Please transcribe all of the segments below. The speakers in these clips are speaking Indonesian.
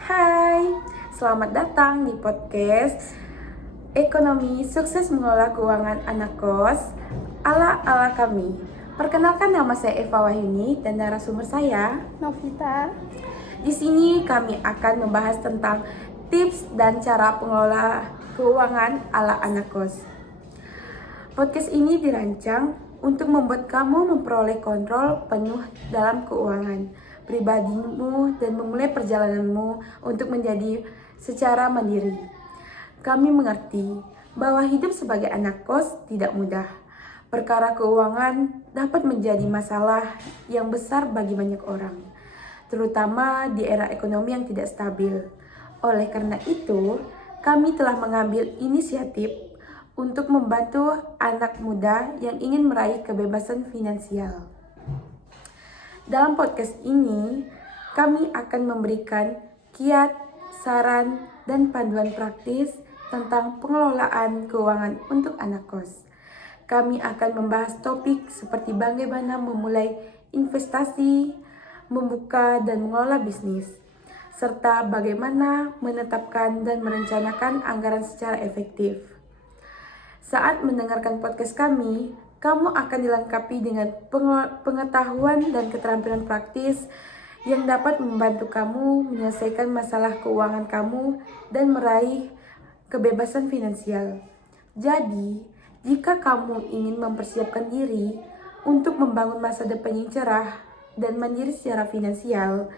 Hai, selamat datang di podcast Ekonomi Sukses Mengelola Keuangan Anak Kos ala kami. Perkenalkan, nama saya Eva Wahyuni dan narasumber saya Novita. Di sini kami akan membahas tentang tips dan cara pengelola keuangan ala anak kos. Podcast ini dirancang untuk membuat kamu memperoleh kontrol penuh dalam keuangan pribadimu dan memulai perjalananmu untuk menjadi secara mandiri. Kami mengerti bahwa hidup sebagai anak kos tidak mudah. Perkara keuangan dapat menjadi masalah yang besar bagi banyak orang, terutama di era ekonomi yang tidak stabil. Oleh karena itu, kami telah mengambil inisiatif untuk membantu anak muda yang ingin meraih kebebasan finansial. Dalam podcast ini, kami akan memberikan kiat, saran, dan panduan praktis tentang pengelolaan keuangan untuk anak kos. Kami akan membahas topik seperti bagaimana memulai investasi, membuka dan mengelola bisnis, serta bagaimana menetapkan dan merencanakan anggaran secara efektif. Saat mendengarkan podcast kami, kamu akan dilengkapi dengan pengetahuan dan keterampilan praktis yang dapat membantu kamu menyelesaikan masalah keuangan kamu dan meraih kebebasan finansial. Jadi, jika kamu ingin mempersiapkan diri untuk membangun masa depan yang cerah dan mandiri secara finansial,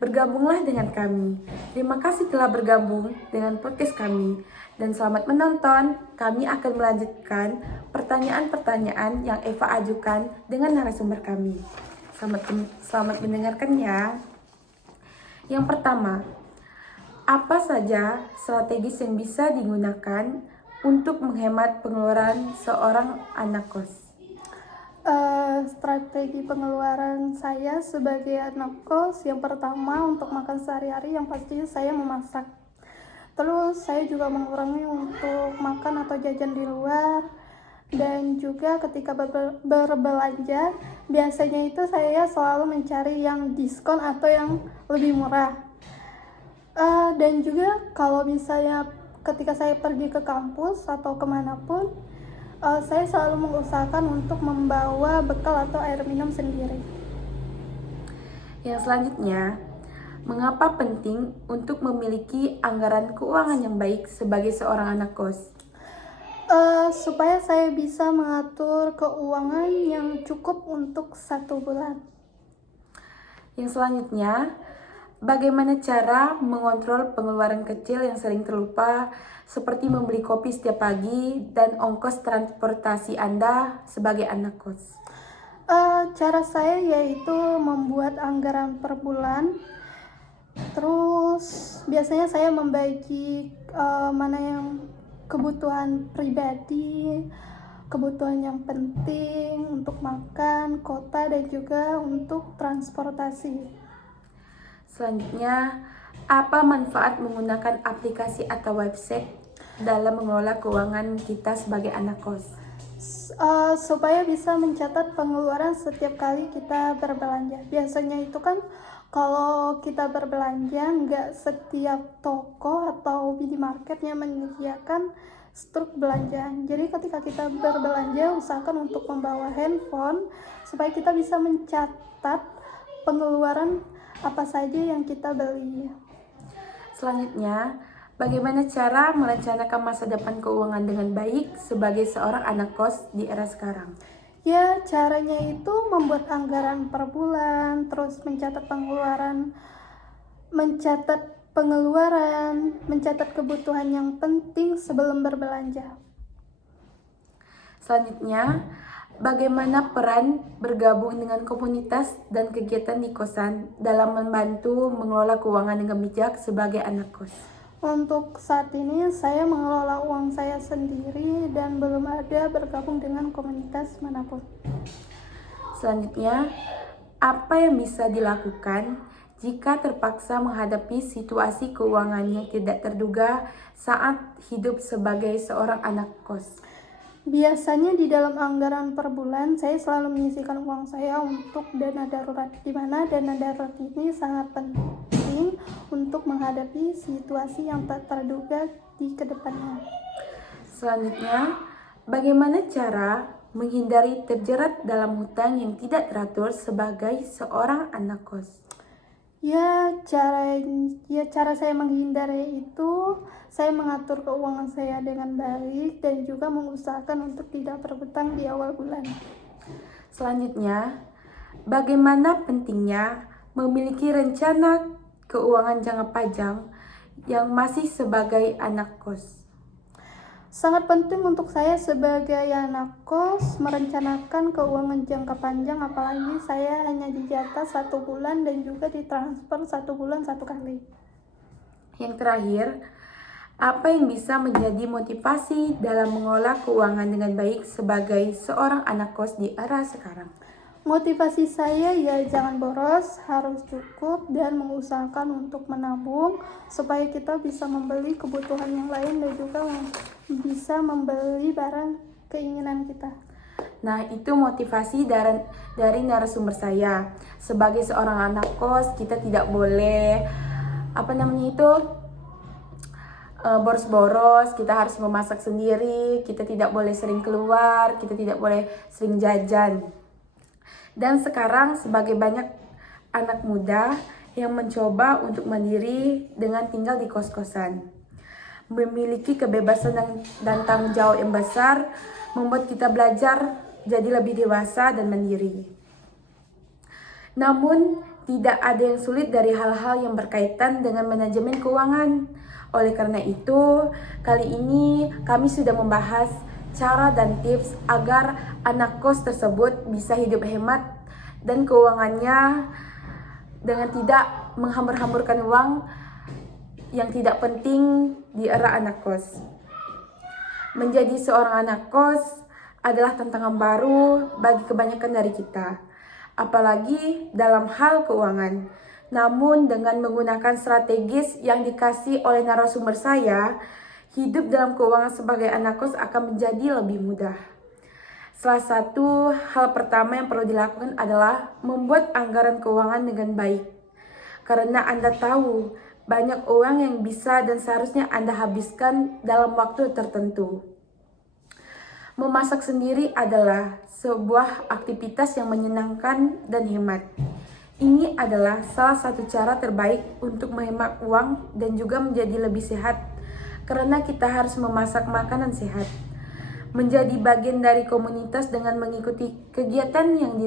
bergabunglah dengan kami. Terima kasih telah bergabung dengan podcast kami. Dan selamat menonton. Kami akan melanjutkan pertanyaan-pertanyaan yang Eva ajukan dengan narasumber kami. Selamat mendengarkan ya. Yang pertama, apa saja strategis yang bisa digunakan untuk menghemat pengeluaran seorang anak kos? Strategi pengeluaran saya sebagai anak kos, yang pertama untuk makan sehari-hari yang pastinya saya memasak. Terus saya juga mengurangi untuk makan atau jajan di luar. Dan juga ketika berbelanja, biasanya itu saya selalu mencari yang diskon atau yang lebih murah. Dan juga kalau misalnya ketika saya pergi ke kampus atau kemanapun, saya selalu mengusahakan untuk membawa bekal atau air minum sendiri. Yang selanjutnya, mengapa penting untuk memiliki anggaran keuangan yang baik sebagai seorang anak kos? Supaya saya bisa mengatur keuangan yang cukup untuk 1 bulan. Yang selanjutnya, bagaimana cara mengontrol pengeluaran kecil yang sering terlupa, seperti membeli kopi setiap pagi dan ongkos transportasi Anda sebagai anak kos? Cara saya yaitu membuat anggaran per bulan. Terus biasanya saya membagi mana yang kebutuhan pribadi, kebutuhan yang penting untuk makan, kota, dan juga untuk transportasi. Selanjutnya, apa manfaat menggunakan aplikasi atau website dalam mengelola keuangan kita sebagai anak kos? Supaya bisa mencatat pengeluaran setiap kali kita berbelanja. Biasanya itu kan kalau kita berbelanja, nggak setiap toko atau minimarket yang menyediakan struk belanjaan. Jadi ketika kita berbelanja, usahakan untuk membawa handphone supaya kita bisa mencatat pengeluaran apa saja yang kita beli. Selanjutnya, bagaimana cara merencanakan masa depan keuangan dengan baik sebagai seorang anak kos di era sekarang? Ya, caranya itu membuat anggaran per bulan, terus mencatat pengeluaran, mencatat kebutuhan yang penting sebelum berbelanja. Selanjutnya, bagaimana peran bergabung dengan komunitas dan kegiatan di kosan dalam membantu mengelola keuangan dengan bijak sebagai anak kos? Untuk saat ini saya mengelola uang saya sendiri dan belum ada bergabung dengan komunitas manapun. Selanjutnya, apa yang bisa dilakukan jika terpaksa menghadapi situasi keuangan yang tidak terduga saat hidup sebagai seorang anak kos? Biasanya di dalam anggaran per bulan, saya selalu menyisihkan uang saya untuk dana darurat, di mana dana darurat ini sangat penting untuk menghadapi situasi yang tak terduga di kedepannya. Selanjutnya, bagaimana cara menghindari terjerat dalam hutang yang tidak teratur sebagai seorang anak kos? Cara saya menghindari itu, saya mengatur keuangan saya dengan baik dan juga mengusahakan untuk tidak berhutang di awal bulan. Selanjutnya, bagaimana pentingnya memiliki rencana keuangan jangka panjang yang masih sebagai anak kos? Sangat penting untuk saya sebagai anak kos merencanakan keuangan jangka panjang, apalagi saya hanya dijatah 1 bulan dan juga ditransfer 1 bulan 1 kali. Yang terakhir, apa yang bisa menjadi motivasi dalam mengelola keuangan dengan baik sebagai seorang anak kos di era sekarang? Motivasi saya ya jangan boros, harus cukup dan mengusahakan untuk menabung supaya kita bisa membeli kebutuhan yang lain dan juga bisa membeli barang keinginan kita. Nah, itu motivasi dari narasumber saya. Sebagai seorang anak kos, kita tidak boleh boros-boros, kita harus memasak sendiri, kita tidak boleh sering keluar, kita tidak boleh sering jajan. Dan sekarang sebagai banyak anak muda yang mencoba untuk mandiri dengan tinggal di kos-kosan, memiliki kebebasan dan tanggung jawab yang besar, membuat kita belajar jadi lebih dewasa dan mandiri. Namun, tidak ada yang sulit dari hal-hal yang berkaitan dengan manajemen keuangan. Oleh karena itu, kali ini kami sudah membahas cara dan tips agar anak kos tersebut bisa hidup hemat dan keuangannya dengan tidak menghambur-hamburkan uang yang tidak penting di era anak kos. Menjadi seorang anak kos adalah tantangan baru bagi kebanyakan dari kita, apalagi dalam hal keuangan. Namun dengan menggunakan strategis yang dikasih oleh narasumber saya, hidup dalam keuangan sebagai anak kos akan menjadi lebih mudah. Salah satu hal pertama yang perlu dilakukan adalah membuat anggaran keuangan dengan baik. Karena Anda tahu, banyak uang yang bisa dan seharusnya Anda habiskan dalam waktu tertentu. Memasak sendiri adalah sebuah aktivitas yang menyenangkan dan hemat. Ini adalah salah satu cara terbaik untuk menghemat uang dan juga menjadi lebih sehat, karena kita harus memasak makanan sehat. Menjadi bagian dari komunitas dengan mengikuti kegiatan yang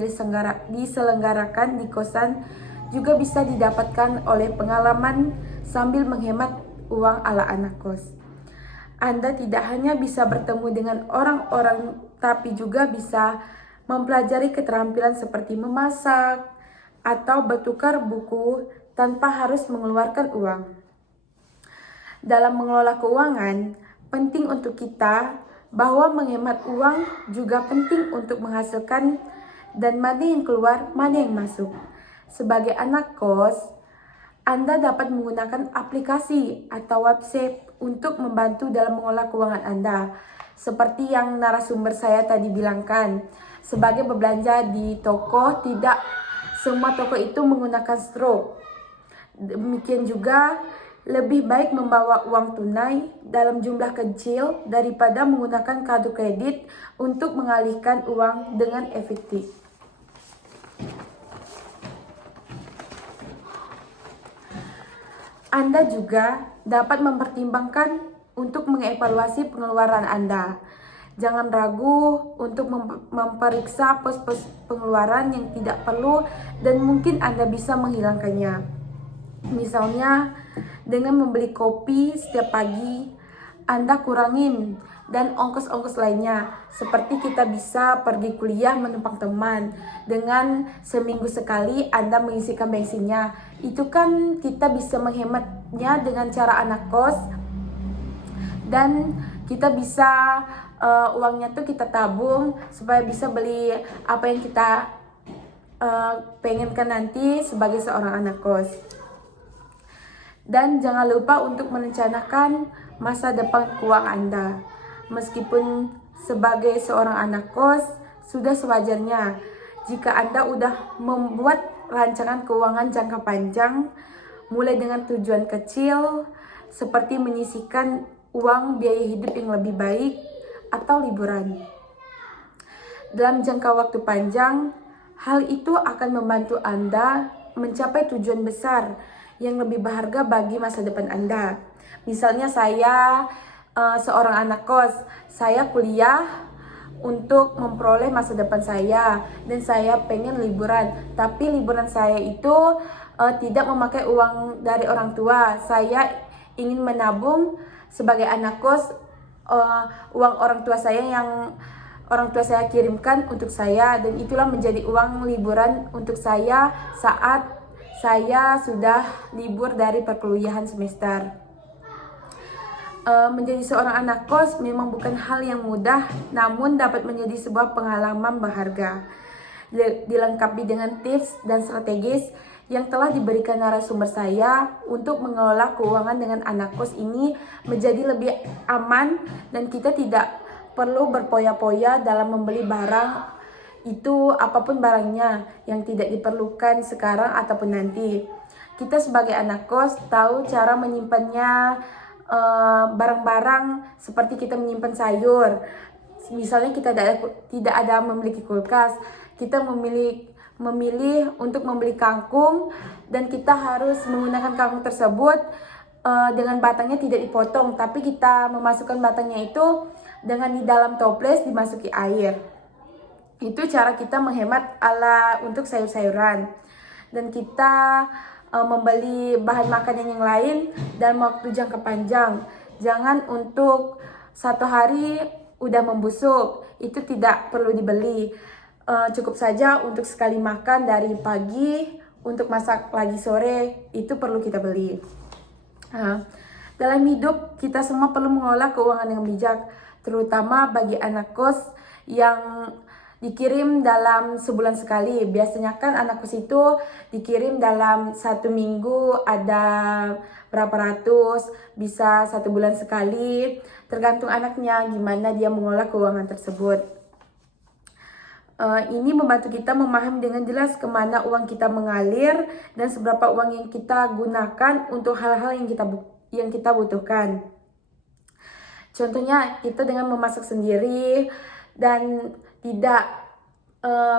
diselenggarakan di kosan juga bisa didapatkan oleh pengalaman sambil menghemat uang ala anak kos. Anda tidak hanya bisa bertemu dengan orang-orang, tapi juga bisa mempelajari keterampilan seperti memasak atau bertukar buku tanpa harus mengeluarkan uang. Dalam mengelola keuangan, penting untuk kita bahwa menghemat uang juga penting untuk menghasilkan, dan mana yang keluar, mana yang masuk. Sebagai anak kos, Anda dapat menggunakan aplikasi atau website untuk membantu dalam mengelola keuangan Anda. Seperti yang narasumber saya tadi bilangkan, sebagai berbelanja di toko, tidak semua toko itu menggunakan stroke. Demikian juga, lebih baik membawa uang tunai dalam jumlah kecil daripada menggunakan kartu kredit untuk mengalihkan uang dengan efektif. Anda juga dapat mempertimbangkan untuk mengevaluasi pengeluaran Anda. Jangan ragu untuk memeriksa pos-pos pengeluaran yang tidak perlu dan mungkin Anda bisa menghilangkannya. Misalnya, dengan membeli kopi setiap pagi, Anda kurangin, dan ongkos-ongkos lainnya. Seperti kita bisa pergi kuliah menumpang teman, dengan seminggu sekali Anda mengisikan bensinnya. Itu kan kita bisa menghematnya dengan cara anak kos, dan kita bisa uangnya tuh kita tabung supaya bisa beli apa yang kita pengenkan nanti sebagai seorang anak kos. Dan jangan lupa untuk merencanakan masa depan keuangan Anda. Meskipun sebagai seorang anak kos, sudah sewajarnya jika Anda udah membuat rancangan keuangan jangka panjang, mulai dengan tujuan kecil seperti menyisihkan uang biaya hidup yang lebih baik atau liburan. Dalam jangka waktu panjang, hal itu akan membantu Anda mencapai tujuan besar yang lebih berharga bagi masa depan Anda. Misalnya saya seorang anak kos, saya kuliah untuk memperoleh masa depan saya dan saya pengen liburan. Tapi liburan saya itu tidak memakai uang dari orang tua. Saya ingin menabung sebagai anak kos, uang orang tua saya yang orang tua saya kirimkan untuk saya, dan itulah menjadi uang liburan untuk saya saat saya sudah libur dari perkuliahan semester. Menjadi seorang anak kos memang bukan hal yang mudah, namun dapat menjadi sebuah pengalaman berharga. Dilengkapi dengan tips dan strategis yang telah diberikan narasumber saya untuk mengelola keuangan dengan anak kos ini menjadi lebih aman, dan kita tidak perlu berpoya-poya dalam membeli barang itu, apapun barangnya yang tidak diperlukan sekarang ataupun nanti. Kita sebagai anak kos tahu cara menyimpannya, barang-barang seperti kita menyimpan sayur. Misalnya kita tidak ada memiliki kulkas, kita memilih untuk membeli kangkung, dan kita harus menggunakan kangkung tersebut dengan batangnya tidak dipotong, tapi kita memasukkan batangnya itu dengan di dalam toples dimasuki air. Itu cara kita menghemat untuk sayur-sayuran. Dan kita membeli bahan makanan yang lain dalam waktu jangka panjang. Jangan untuk satu hari udah membusuk, itu tidak perlu dibeli. Cukup saja untuk sekali makan dari pagi, untuk masak lagi sore, itu perlu kita beli. Dalam hidup kita semua perlu mengelola keuangan yang bijak, terutama bagi anak kos yang dikirim dalam sebulan sekali. Biasanya kan anak kos itu dikirim dalam 1 minggu ada berapa ratus, bisa 1 bulan sekali, tergantung anaknya gimana dia mengelola keuangan tersebut. Ini membantu kita memahami dengan jelas kemana uang kita mengalir dan seberapa uang yang kita gunakan untuk hal-hal yang kita butuhkan. Contohnya kita dengan memasak sendiri dan tidak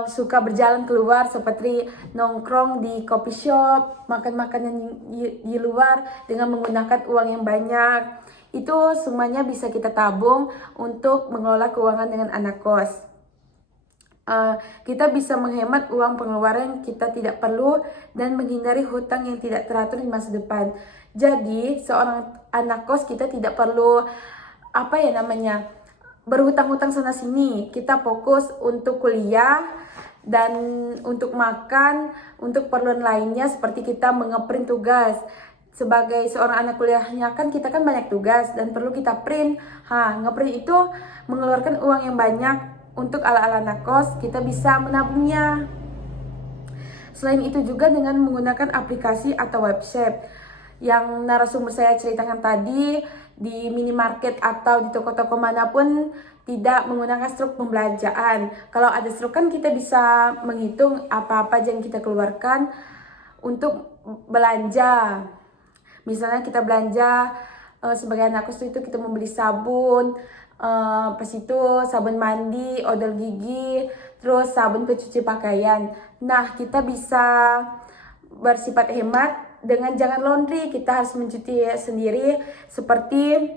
suka berjalan keluar seperti nongkrong di coffee shop, makan makanan di luar dengan menggunakan uang yang banyak. Itu semuanya bisa kita tabung untuk mengelola keuangan dengan anak kos. Kita bisa menghemat uang pengeluaran yang kita tidak perlu dan menghindari hutang yang tidak teratur di masa depan. Jadi seorang anak kos kita tidak perlu berhutang-hutang sana sini. Kita fokus untuk kuliah dan untuk makan, untuk keperluan lainnya seperti kita mengeprint tugas. Sebagai seorang anak kuliahnya kan kita kan banyak tugas dan perlu kita print. Ngeprint itu mengeluarkan uang yang banyak. Untuk ala-ala anak kos kita bisa menabungnya. Selain itu juga dengan menggunakan aplikasi atau website yang narasumber saya ceritakan tadi, di minimarket atau di toko-toko manapun tidak menggunakan struk pembelanjaan. Kalau ada struk kan kita bisa menghitung apa-apa yang kita keluarkan untuk belanja. Misalnya kita belanja sebagai anak kos itu kita membeli sabun, pas itu sabun mandi, odol gigi, terus sabun pencuci pakaian. Nah, kita bisa bersifat hemat dengan jangan laundry. Kita harus mencuci sendiri seperti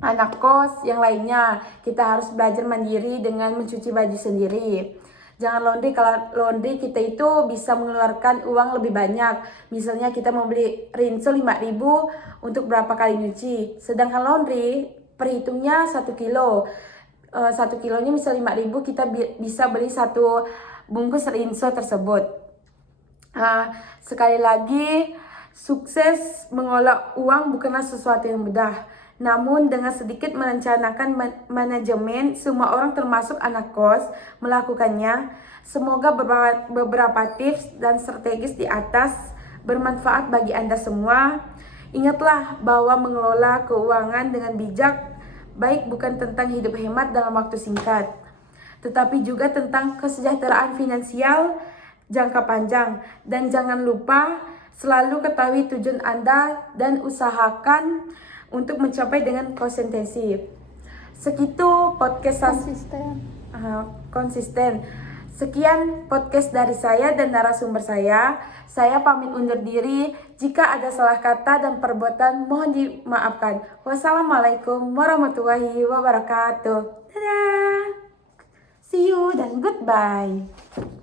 anak kos yang lainnya. Kita harus belajar mandiri dengan mencuci baju sendiri. Jangan laundry, kalau laundry kita itu bisa mengeluarkan uang lebih banyak. Misalnya kita membeli rinso 5.000 untuk berapa kali nyuci. Sedangkan laundry perhitungnya 1 kilo. 1 kilonya misal 5.000, kita bisa beli 1 bungkus rinso tersebut. Sekali lagi, sukses mengelola uang bukanlah sesuatu yang mudah. Namun dengan sedikit merencanakan manajemen, semua orang termasuk anak kos melakukannya. Semoga beberapa tips dan strategis di atas bermanfaat bagi Anda semua. Ingatlah bahwa mengelola keuangan dengan bijak baik bukan tentang hidup hemat dalam waktu singkat, tetapi juga tentang kesejahteraan finansial jangka panjang. Dan jangan lupa selalu ketahui tujuan Anda dan usahakan untuk mencapai dengan konsentrasi. Segitu podcast konsisten. Sekian podcast dari saya dan narasumber saya. Saya pamit undur diri. Jika ada salah kata dan perbuatan mohon dimaafkan. Wassalamualaikum warahmatullahi wabarakatuh. Dadah. See you dan goodbye.